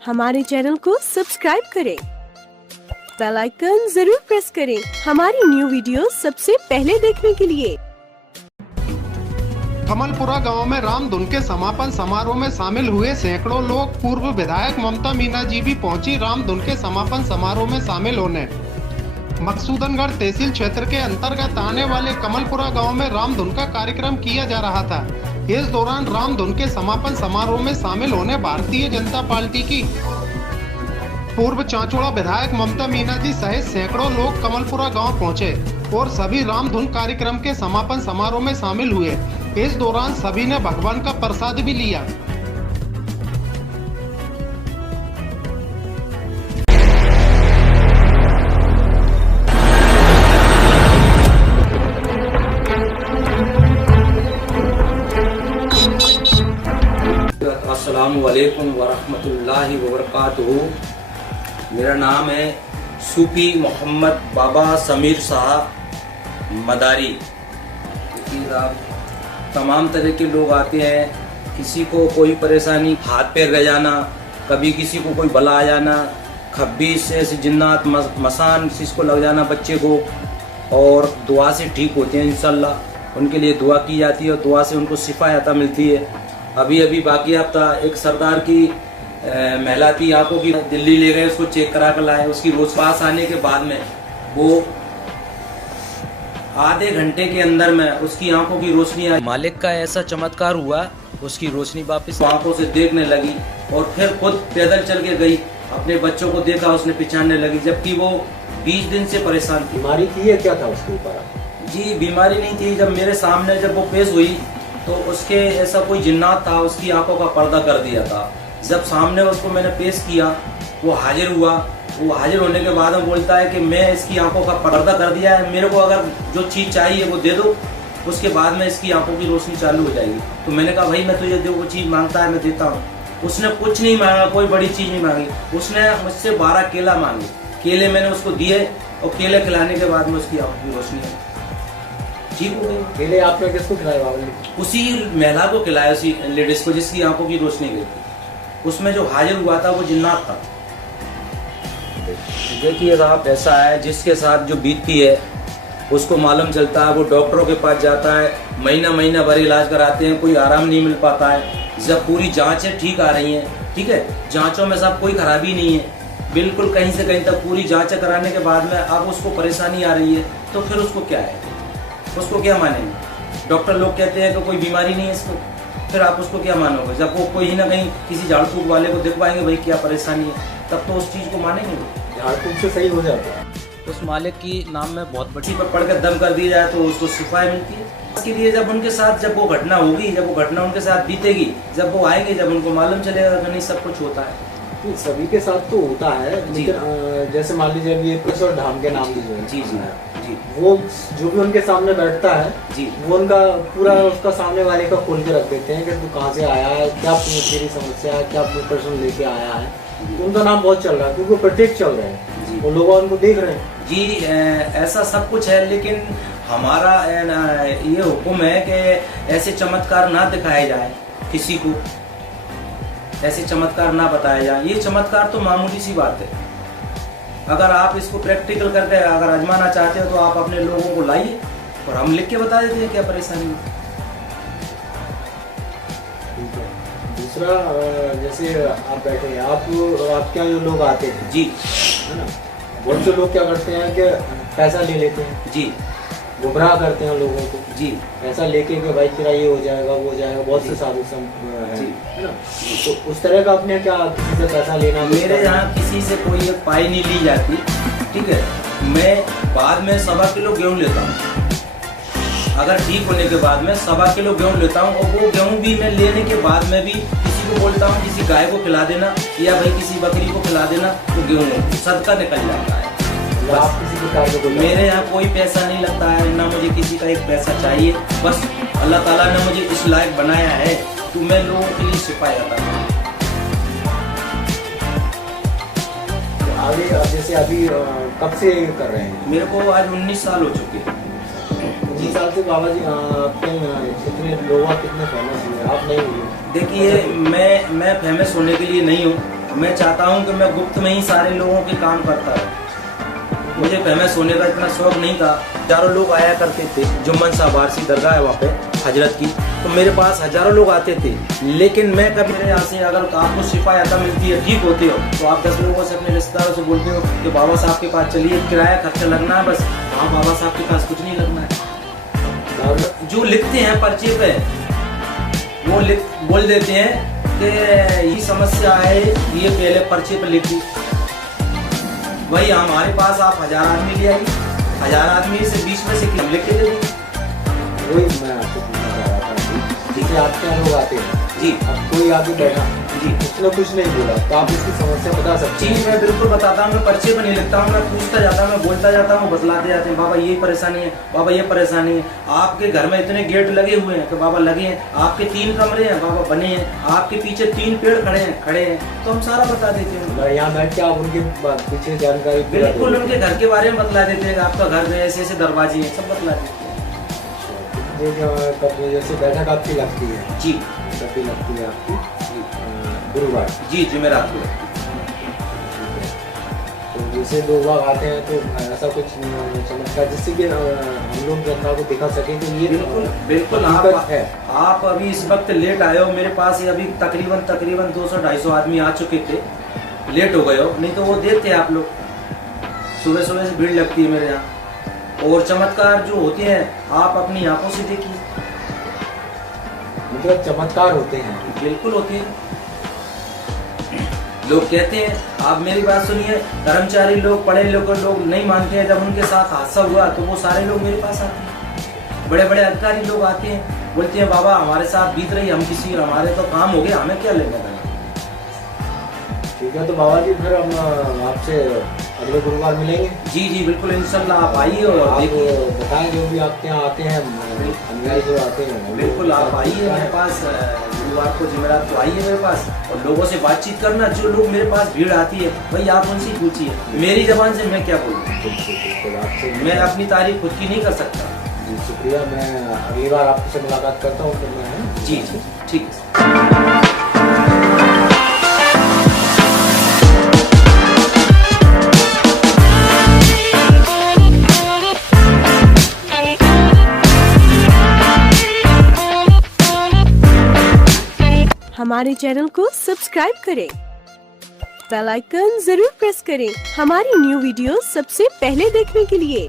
हमारे चैनल को सब्सक्राइब करें, बेल आइकन जरूर प्रेस करें हमारी न्यू वीडियो सबसे पहले देखने के लिए। कमलपुरा गांव में रामधुन के समापन समारोह में शामिल हुए सैकड़ों लोग। पूर्व विधायक ममता मीना जी भी पहुंची रामधुन के समापन समारोह में शामिल होने। मकसूदनगढ़ तहसील क्षेत्र के अंतर्गत आने वाले कमलपुरा गांव में रामधुन का कार्यक्रम किया जा रहा था। इस दौरान रामधुन के समापन समारोह में शामिल होने भारतीय जनता पार्टी की पूर्व चांचोड़ा विधायक ममता मीना जी सहित सैकड़ों लोग कमलपुरा गांव पहुंचे और सभी रामधुन कार्यक्रम के समापन समारोह में शामिल हुए। इस दौरान सभी ने भगवान का प्रसाद भी लिया। अस्सलामु अलैकुम वरहमतुल्लाहि वबरकातुहू। मेरा नाम है सूफी मोहम्मद बाबा समीर साहब मदारी। तमाम तरह के लोग आते हैं, किसी को कोई परेशानी, हाथ पैर रह जाना, कभी किसी को कोई बला आ जाना, खब्बीस ऐसे जिन्नात मसान किसको लग जाना बच्चे को, और दुआ से ठीक होते हैं इंशाल्लाह। उनके लिए दुआ की जाती है और दुआ से उनको शिफा अता मिलती है। अभी बाकी हफ्ता एक सरदार की महिला थी, आंखों की दिल्ली ले गए, उसको चेक करा कर लाए। उसकी रोज पास आने के बाद में वो आधे घंटे के अंदर में उसकी आंखों की रोशनी आई। मालिक का ऐसा चमत्कार हुआ, उसकी रोशनी वापस आंखों से देखने लगी और फिर खुद पैदल चल के गई। अपने बच्चों को देखा, उसने पहचानने लगी, जबकि वो 20 दिन से परेशान थी। बीमारी थी या क्या था उसके ऊपर? जी बीमारी नहीं थी। जब मेरे सामने जब वो पेश हुई तो उसके ऐसा कोई जिन्नात था, उसकी आंखों का पर्दा कर दिया था। जब सामने उसको मैंने पेश किया, वो हाजिर हुआ। वो हाजिर होने के बाद में बोलता है कि मैं इसकी आंखों का पर्दा कर दिया है, मेरे को अगर जो चीज़ चाहिए वो दे दो, उसके बाद में इसकी आंखों की रोशनी चालू हो जाएगी। तो मैंने कहा भाई मैं तुझे वो चीज़ मांगता है मैं देता हूँ। उसने कुछ नहीं मांगा, कोई बड़ी चीज़ नहीं मांगी। उसने मुझसे 12 केला मांगे। केले मैंने उसको दिए और केले खिलाने के बाद में उसकी आंखों की रोशनी ठीक हो गई। केले आपने किसको खिलाए बाबा? उसी महिला को खिलाया, उसी लेडीज को जिसकी आंखों की रोशनी गई थी। उसमें जो हाजिर हुआ था वो जिन्नात था। देखिए साहब, ऐसा है जिसके साथ जो बीतती है उसको मालूम चलता है। वो डॉक्टरों के पास जाता है, महीना भर इलाज कराते हैं, कोई आराम नहीं मिल पाता है। जब पूरी जांचें ठीक आ रही हैं, ठीक है, जांचों में सब कोई खराबी नहीं है, बिल्कुल कहीं से कहीं तक पूरी जांचें कराने के बाद में अब उसको परेशानी आ रही है, तो फिर उसको क्या है, उसको क्या मानेंगे? डॉक्टर लोग कहते हैं कि कोई बीमारी नहीं है इसको, फिर आप उसको क्या मानोगे? जब वो कोई ना कहीं किसी झाड़ फूक वाले को दिखवाएंगे भाई क्या परेशानी है, तब तो उस चीज़ को मानेंगे। झाड़ फूक से सही हो जाता है। उस मालिक की नाम में बहुत बड़ी पर पढ़कर दम कर दिया जाए तो उसको शिफा मिलती है। इसके लिए जब उनके साथ जब वो घटना होगी, जब वो घटना उनके साथ बीतेगी, जब वो आएंगे, जब उनको मालूम चलेगा कि नहीं सब कुछ होता है। सभी के साथ तो होता है, लेकिन जैसे मान लीजिए अभी एक और धाम के नाम लीजिए। जी जी जी। वो जो भी उनके सामने बैठता है जी, वो उनका पूरा उसका सामने वाले का खोल के रख देते हैं कि तू कहाँ से आया है, क्या तेरी समस्या है, क्या प्रश्न लेके आया है। उनका नाम बहुत चल रहा है क्योंकि वो प्रत्येक चल रहे हैं, वो लोग उनको देख रहे हैं। जी ऐसा सब कुछ है, लेकिन हमारा ये हुक्म है कि ऐसे चमत्कार ना दिखाए जाए, किसी को ऐसे चमत्कार ना बताया जाए। ये चमत्कार तो मामूली सी बात है। अगर आप इसको प्रैक्टिकल करके अगर आजमाना चाहते हो तो आप अपने लोगों को लाइए और हम लिख के बता देते हैं क्या परेशानी है। दूसरा, जैसे आप बैठे हैं, आपके यहाँ जो लोग आते हैं जी, है ना, बहुत से लोग क्या करते हैं कि पैसा ले लेते हैं जी, गुमराह करते हैं लोगों को जी, पैसा लेके कि भाई तेरा ये हो जाएगा वो हो जाएगा। बहुत से साधु संत है ना, तो उस तरह का अपने क्या किसी से पैसा लेना? मेरे यहाँ किसी से कोई एक पाई नहीं ली जाती, ठीक है। मैं बाद में 1.25 किलो गेहूँ लेता हूँ, अगर ठीक होने के बाद में 1.25 किलो गेहूँ लेता हूँ, और वो गेहूँ भी मैं लेने के बाद में भी किसी को बोलता हूँ किसी गाय को खिला देना या भाई किसी बकरी को खिला देना, तो गेहूँ सदका निकल जाता है। आप किसी प्रकार के मेरे यहाँ कोई पैसा नहीं लगता है, ना मुझे किसी का एक पैसा चाहिए। बस अल्लाह ताला ने मुझे इस लायक बनाया है तो मैं लोगों के लिए सिपाही आता हूँ। आगे जैसे अभी कब से कर रहे हैं? मेरे को आज 19 साल हो चुके हैं। 19 साल से बाबा जी कितने लोग कितने फेमस हुए? आप नहीं हुए? देखिए मैं फेमस होने के लिए नहीं हूँ, मैं चाहता हूँ कि मैं गुप्त में ही सारे लोगों के काम करता हूँ। मुझे फेमस होने का इतना शौक नहीं था। हजारों लोग आया करते थे। जुम्मन साहब वारसी दरगाह है वहाँ पे हजरत की, तो मेरे पास हजारों लोग आते थे। लेकिन मैं कभी मेरे यहाँ से अगर आपको शिफा अता मिलती है, ठीक होते हो, तो आप 10 लोगों से अपने रिश्तेदारों से बोलते हो कि बाबा साहब के पास चलिए, किराया खर्चा लगना है बस। हाँ, बाबा साहब के पास कुछ नहीं लगना है। जो लिखते हैं पर्चे पे वो बोल देते हैं कि ये समस्या है, ये पहले पर्चे पे लिख दी। वही हमारे पास आप 1000 आदमी ले आइए, 1000 आदमी से 20 में से हम लिख के दे देंगे। वही मैं आपको पूछना चाह रहा था, जैसे आपके यहाँ लोग आते हैं जी, अब कोई आगे बैठा जी, उसने कुछ नहीं बोला तो आप इसकी समस्या बता सकते हैं? जी, मैं बिल्कुल बताता हूँ। मैं पर्चे पर नहीं लिखता हूँ, मैं पूछता जाता हूँ, मैं बोलता जाता हूँ, बतलाते जाते हैं, बाबा ये परेशानी है, बाबा ये परेशानी है। आपके घर में इतने गेट लगे हुए हैं कि बाबा लगे हैं, आपके 3 कमरे हैं बाबा बने हैं, आपके पीछे 3 पेड़ खड़े हैं, तो हम सारा बता देते हैं। यहाँ बैठ के आप उनके पीछे जानकारी बिल्कुल उनके घर के बारे में बतला देते हैं कि आपका घर में ऐसे ऐसे दरवाजे हैं, सब बतला देते हैं। जैसे बैठक आपकी लगती है जी, कभी लगती है आपकी गुरुवार जी, जुमेरात को। तो जैसे लोग आते हैं तो ऐसा कुछ चमत्कार जिससे कि हम लोग जनता को दिखा सकें कि ये बिल्कुल बिल्कुल आप अभी इस वक्त लेट आए हो। मेरे पास अभी तकरीबन 200-250 आदमी आ चुके थे। लेट हो गए हो, नहीं तो वो देखते आप लोग। सुबह सुबह से भीड़ लगती है मेरे यहाँ। और चमत्कार जो होते हैं आप अपनी आंखों से देखिए। मतलब चमत्कार होते हैं? बिल्कुल होते हैं। लोग कहते हैं, आप मेरी बात सुनिए, कर्मचारी लोग, पढ़े लोग नहीं मानते हैं। जब उनके साथ हादसा हुआ तो वो सारे लोग मेरे पास आते हैं। बड़े बड़े अधिकारी लोग आते हैं, बोलते हैं बाबा हमारे साथ बीत रही, हम किसी हमारे तो काम हो गया, हमें क्या लेना देना। ठीक है, तो बाबा जी फिर हम आपसे अगले गुरुवार मिलेंगे। जी जी बिल्कुल, इंशाल्लाह आप आइए और आप देखिए। बताएं जो भी आपके यहाँ आते हैं अनुयायी जो आते हैं। बिल्कुल आप आइए मेरे पास, गुरुवार को जुमेरात को आइए मेरे पास और लोगों से बातचीत करना। जो लोग मेरे पास भीड़ आती है भाई आप उनसे पूछिए, मेरी जबान से मैं क्या बोलूँ। आपसे मैं अपनी तारीफ खुद की नहीं कर सकता। जी शुक्रिया, मैं अगली बार आपसे मुलाकात करता हूँ फिर मैं। जी जी ठीक है। हमारे चैनल को सब्सक्राइब करें, बेल आइकन जरूर प्रेस करें हमारी न्यू वीडियो सबसे पहले देखने के लिए।